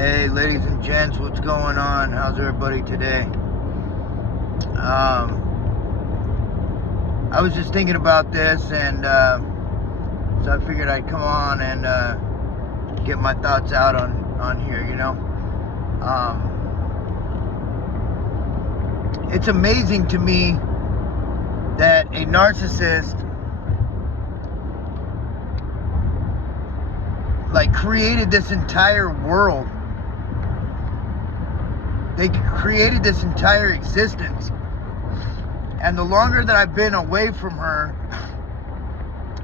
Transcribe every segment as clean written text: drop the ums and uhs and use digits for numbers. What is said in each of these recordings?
Hey, ladies and gents, what's going on? How's everybody today? I was just thinking about this, and so I figured I'd come on and get my thoughts out on here, you know. It's amazing to me that a narcissist created this entire world. They created this entire existence. And the longer that I've been away from her,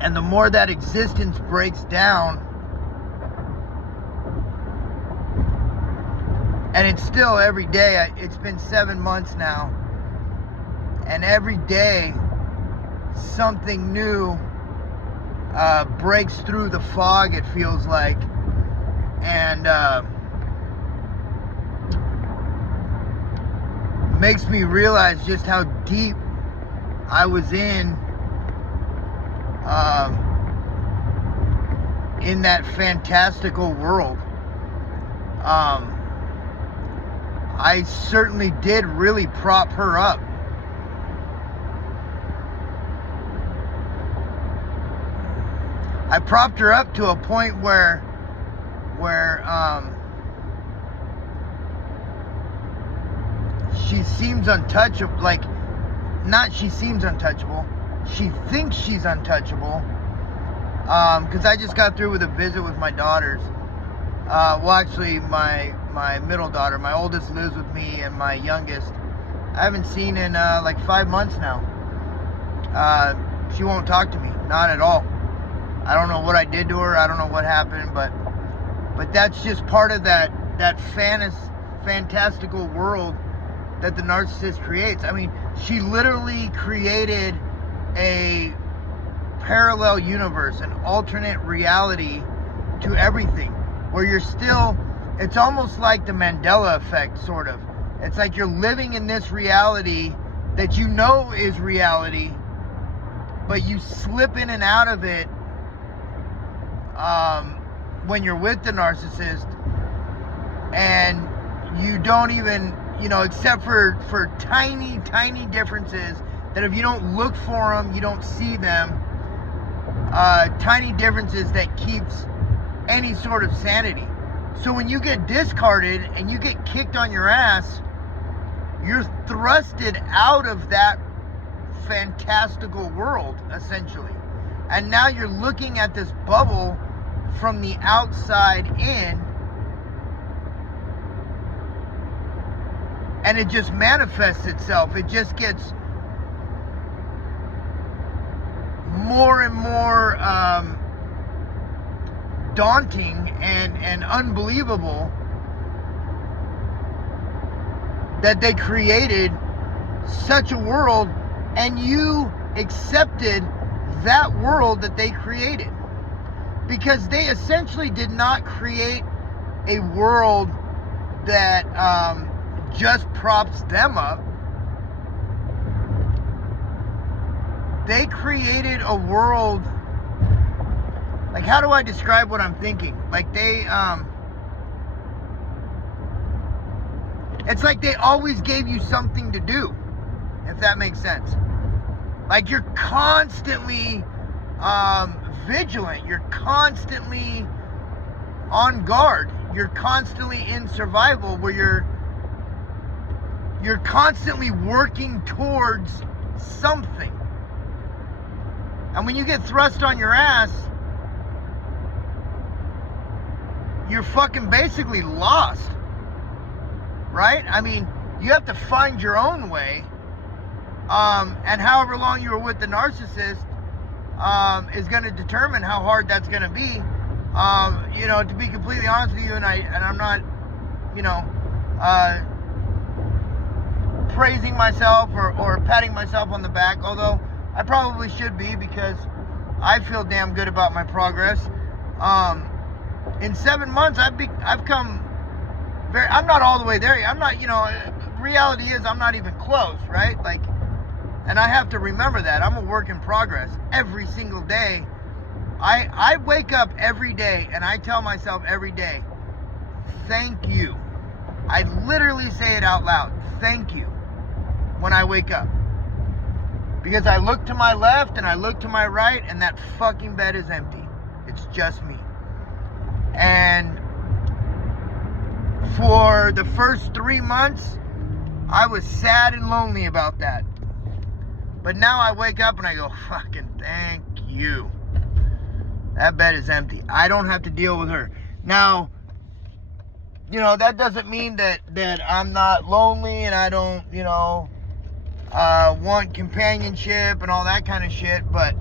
and the more that existence breaks down, and it's still every day, it's been 7 months now, and every day something new breaks through the fog, it feels like, and makes me realize just how deep I was in that fantastical world. I certainly did really prop her up. I propped her up to a point where she seems untouchable. She seems untouchable. She thinks she's untouchable. Because I just got through with a visit with my daughters. Well, actually, my middle daughter. My oldest lives with me, and my youngest I haven't seen in 5 months now. She won't talk to me, not at all. I don't know what I did to her. I don't know what happened, but that's just part of that fantastical world that the narcissist creates. I mean, she literally created a parallel universe, an alternate reality to everything, where you're still, it's almost like the Mandela effect, sort of. It's like you're living in this reality that you know is reality, but you slip in and out of it when you're with the narcissist, and you don't even, except for tiny differences that if you don't look for them, you don't see them, tiny differences that keeps any sort of sanity. So when you get discarded and you get kicked on your ass, you're thrusted out of that fantastical world, essentially. And now you're looking at this bubble from the outside in, and it just manifests itself. It just gets more and more daunting and unbelievable that they created such a world, and you accepted that world that they created, because they essentially did not create a world that just props them up. They created a world, how do I describe what I'm thinking? It's like they always gave you something to do, if that makes sense. You're constantly vigilant, you're constantly on guard, you're constantly in survival, where you're constantly working towards something. And when you get thrust on your ass, you're fucking basically lost, right? I mean, you have to find your own way. And however long you were with the narcissist is going to determine how hard that's going to be. To be completely honest with you, and I'm not, praising myself or patting myself on the back, although I probably should be, because I feel damn good about my progress. In 7 months, I've come very. I'm not all the way there. I'm not. Reality is, I'm not even close, right? And I have to remember that I'm a work in progress every single day. I wake up every day and I tell myself every day, thank you. I literally say it out loud, thank you, when I wake up. Because I look to my left and I look to my right and that fucking bed is empty. It's just me. And for the first 3 months, I was sad and lonely about that. But now I wake up and I go, fucking thank you. That bed is empty. I don't have to deal with her. Now, you know, that doesn't mean that I'm not lonely and I don't, you know, want companionship and all that kind of shit. But,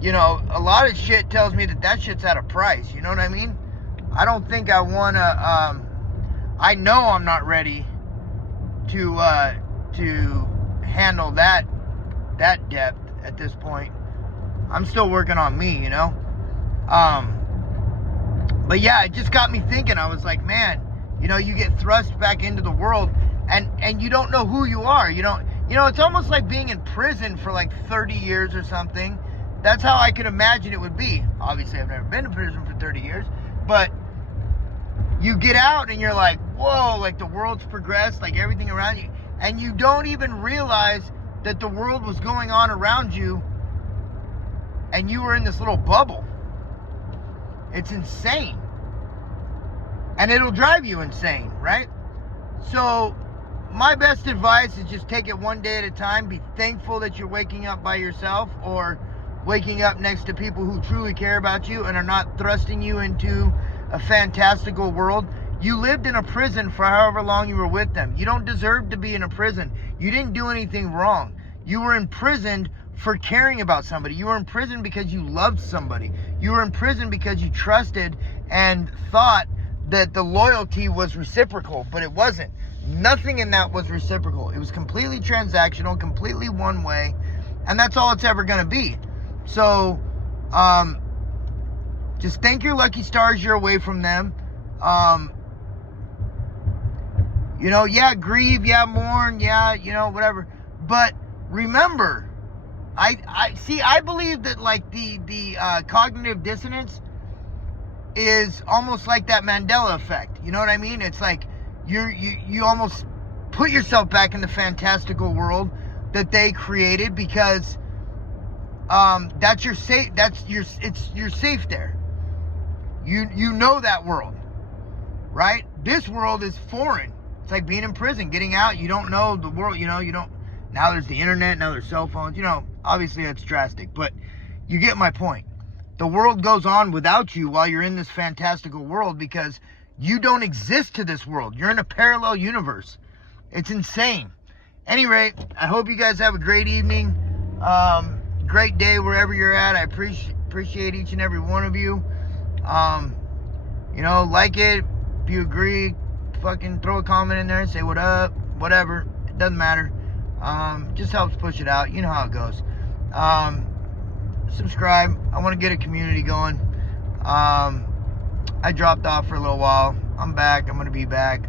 you know, a lot of shit tells me that shit's at a price. You know what I mean? I don't think I want to, I know I'm not ready to handle that depth at this point. I'm still working on me, you know? But yeah, it just got me thinking. I was like, man, you know, you get thrust back into the world and you don't know who you are. You know, it's almost like being in prison for like 30 years or something. That's how I could imagine it would be. Obviously, I've never been in prison for 30 years, but you get out and you're like, whoa, like the world's progressed, like everything around you. And you don't even realize that the world was going on around you and you were in this little bubble. It's insane. And it'll drive you insane, right? So my best advice is just take it one day at a time. Be thankful that you're waking up by yourself or waking up next to people who truly care about you and are not thrusting you into a fantastical world. You lived in a prison for however long you were with them. You don't deserve to be in a prison. You didn't do anything wrong. You were imprisoned for caring about somebody. You were in prison because you loved somebody. You were in prison because you trusted and thought that the loyalty was reciprocal, but it wasn't. Nothing in that was reciprocal. It was completely transactional, completely one way, and that's all it's ever going to be. So, just thank your lucky stars you're away from them. You know, yeah, grieve, yeah, mourn, yeah, you know, whatever. But remember, I believe that like the cognitive dissonance is almost like that Mandela effect. You know what I mean? It's like you almost put yourself back in the fantastical world that they created because that's your safe. You're safe there. You know that world, right? This world is foreign. It's like being in prison, getting out. You don't know the world. You know, you don't. Now there's the internet. Now there's cell phones. You know, obviously that's drastic, but you get my point. The world goes on without you while you're in this fantastical world because you don't exist to this world. You're in a parallel universe. It's insane. Anyway, I hope you guys have a great evening, great day wherever you're at. I appreciate each and every one of you. You know, like it if you agree. Fucking throw a comment in there and say what up, whatever. It doesn't matter. Just helps push it out. You know how it goes. Subscribe. I want to get a community going. I dropped off for a little while. I'm back. I'm going to be back.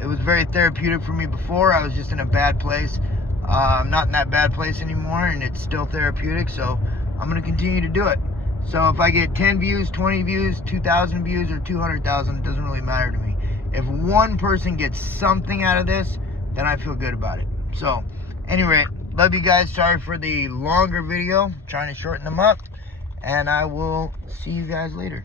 It was very therapeutic for me before. I was just in a bad place. I'm not in that bad place anymore, and it's still therapeutic, so I'm going to continue to do it. So if I get 10 views, 20 views, 2,000 views, or 200,000, it doesn't really matter to me. If one person gets something out of this, then I feel good about it. So, anyway, love you guys. Sorry for the longer video. I'm trying to shorten them up. And I will see you guys later.